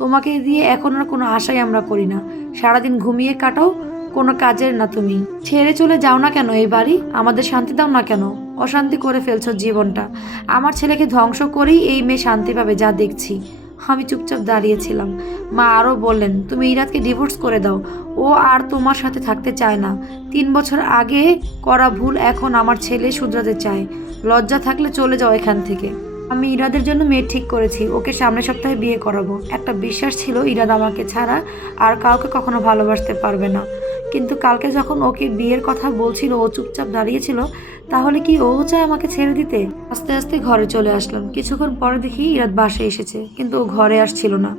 তোমাকে দিয়ে এখন আর কোনো আশাই আমরা করি না। সারাদিন ঘুমিয়ে কাটাও, কোনো কাজের না তুমি। ছেড়ে চলে যাও না কেন এই বাড়ি, আমাদের শান্তি দাও না কেন? অশান্তি করে ফেলছো জীবনটা। আমার ছেলেকে ধ্বংস করেই এই মেয়ে শান্তি পাবে যা দেখছি। আমি চুপচাপ দাঁড়িয়েছিলাম। মা আরও বললেন, তুমি ইরাদকে ডিভোর্স করে দাও, ও আর তোমার সাথে থাকতে চায় না। 3 বছর আগে করা ভুল এখন আমার ছেলে শুধরাতে চায়। লজ্জা থাকলে চলে যাও এখান থেকে। আমি ইরাদের জন্য মেয়ে ঠিক করেছি, ওকে সামনের সপ্তাহে বিয়ে করাবো। একটা বিশ্বাস ছিল ইরাদ আমাকে ছাড়া আর কাউকে কখনো ভালোবাসতে পারবে না। কিন্তু কালকে যখন ওকে বিয়ের কথা বলছিল, ও চুপচাপ দাঁড়িয়েছিল। তাহলে কি ও চায় আমাকে ছেড়ে দিতে? আস্তে আস্তে ঘরে চলে আসলাম। কিছুক্ষণ পরে দেখি ইরাদ বাসায় এসেছে, কিন্তু ও ঘরে আসছিল না।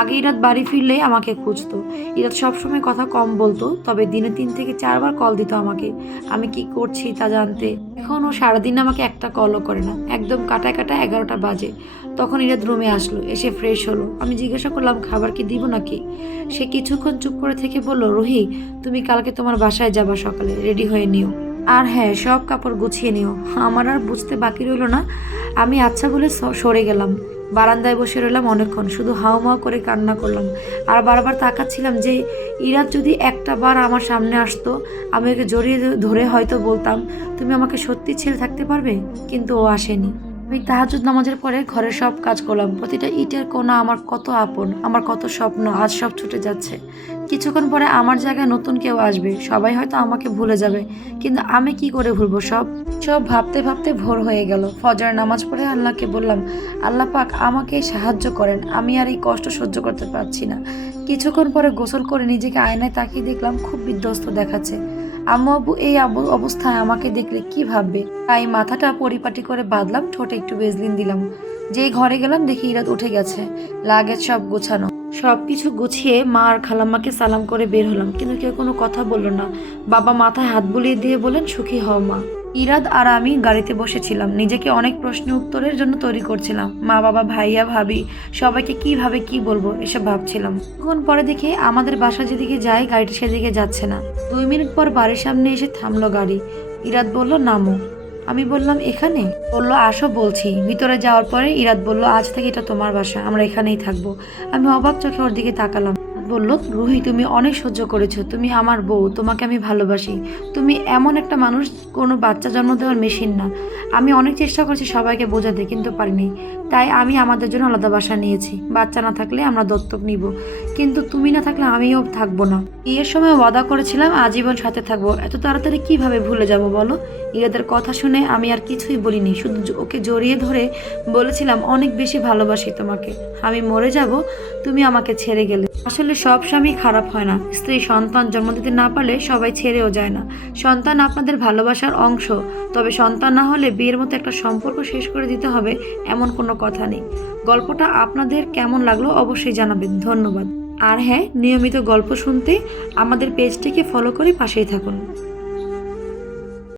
আগে ইরাদ বাড়ি ফিরলেই আমাকে খুঁজতো। ইরাদ সবসময় কথা কম বলতো, তবে দিনে 3 থেকে 4 বার কল দিত আমাকে, আমি কি করছি তা জানতে। এখন ও সারাদিন আমাকে একটা কলও করে না। একদম কাটায় কাটায় 11টা বাজে। তখন ইরাদ রুমে আসলো, এসে ফ্রেশ হলো। আমি জিজ্ঞাসা করলাম, খাবার কি দিব নাকি? সে কিছুক্ষণ চুপ করে থেকে বলল, রুহি তুমি কালকে তোমার বাসায় যাবা, সকালে রেডি হয়ে নিও। আর হ্যাঁ, সব কাপড় গুছিয়ে নিও। আমার আর বুঝতে বাকি রইল না। আমি আচ্ছা বলে সরে গেলাম। বারান্দায় বসে রইলাম অনেকক্ষণ, শুধু হাউমাউ করে কান্না করলাম। আর বারবার তাকাচ্ছিলাম যে ইরাদ যদি একটা বার আমার সামনে আসতো, আমি ওকে জড়িয়ে ধরে হয়তো বলতাম, তুমি আমাকে সত্যি ছেড়ে থাকতে পারবে। কিন্তু ও আসেনি। আমি তাহাজ্জুদ নামাজের পরে ঘরের সব কাজ করলাম। প্রতিটা ইটের কোণা আমার কত আপন, আমার কত স্বপ্ন আজ সব ছুটে যাচ্ছে। কিছুক্ষণ পরে আমার জায়গায় নতুন কেউ আসবে, সবাই হয়তো আমাকে ভুলে যাবে, কিন্তু আমি কি করে ভুলবো সব? সব ভাবতে ভাবতে ভোর হয়ে গেল। ফজর নামাজ পড়ে আল্লাহকে বললাম, আল্লাহ পাক আমাকে সাহায্য করেন, আমি আর এই কষ্ট সহ্য করতে পারছি না। কিছুক্ষণ পরে গোসল করে নিজেকে আয়নায় তাকিয়ে দেখলাম খুব বিধ্বস্ত দেখাচ্ছে। আম্মু আব্বু এই অবস্থায় আমাকে দেখলে কি ভাববে? তাই মাথাটা পরিপাটি করে বাঁধলাম, ঠোঁটে একটু ভেজলিন দিলাম। যেই ঘরে গেলাম দেখি ইরাদ উঠে গেছে, লাগেজ সব গোছানো। সবকিছু গুছিয়ে মা আর খালাম্মাকে সালাম করে বের হলাম, কিন্তু কেউ কোনো কথা বলল না। বাবা মাথায় হাত বুলিয়ে দিয়ে বলেন, সুখী হও মা। ইরাদ আর আমি গাড়িতে বসেছিলাম, নিজেকে অনেক প্রশ্ন উত্তরের জন্য তৈরি করছিলাম। মা বাবা ভাইয়া ভাবি সবাইকে কিভাবে কি বলবো এসব ভাবছিলাম। তখন পরে দেখে আমাদের বাসা যেদিকে যায় গাড়িটা সেদিকে যাচ্ছে না। 2 মিনিট পর বাড়ির সামনে এসে থামলো গাড়ি। ইরাদ বলল, নামো। আমি বললাম, এখানে? বলল, আসো বলছি। ভিতরে যাওয়ার পরে ইরাদ বলল, আজ থেকে এটা তোমার বাসা, আমরা এখানেই থাকবো। আমি অবাক চোখে ওর দিকে তাকালাম। বলল, রুহি তুমি অনেক সহ্য করেছো, তুমি আমার বউ, তোমাকে আমি ভালোবাসি। তুমি এমন একটা মানুষ, কোনো বাচ্চা জন্ম দেওয়ার মেশিন না। আমি অনেক চেষ্টা করেছি সবাইকে বোঝাতে, কিন্তু পারিনি। তাই আমি আমাদের জন্য আলাদা বাসা নিয়েছি। বাচ্চা না থাকলে আমরা দত্তক নিব, কিন্তু তুমি না থাকলে আমিও থাকবো না। বিয়ের সময় ওয়াদা করেছিলাম আজীবন সাথে থাকবো, এত তাড়াতাড়ি কিভাবে ভুলে যাব বলো? ইরাদের কথা শুনে আমি আর কিছুই বলিনি, শুধু ওকে জড়িয়ে ধরে বলেছিলাম, অনেক বেশি ভালোবাসি তোমাকে। আমি মরে যাব তুমি আমাকে ছেড়ে গেলে। আসলে সব স্বামী খারাপ হয় না। স্ত্রী সন্তান জন্ম দিতে না পারলে সবাই ছেড়েও যায় না। সন্তান আপনাদের ভালোবাসার অংশ, তবে সন্তান না হলে বিয়ের মতো একটা সম্পর্ক শেষ করে দিতে হবে এমন কোনো কথা নেই। গল্পটা আপনাদের কেমন লাগলো অবশ্যই জানাবেন। ধন্যবাদ। আর হ্যাঁ, নিয়মিত গল্প শুনতে আমাদের পেজটিকে ফলো করে পাশেই থাকুন।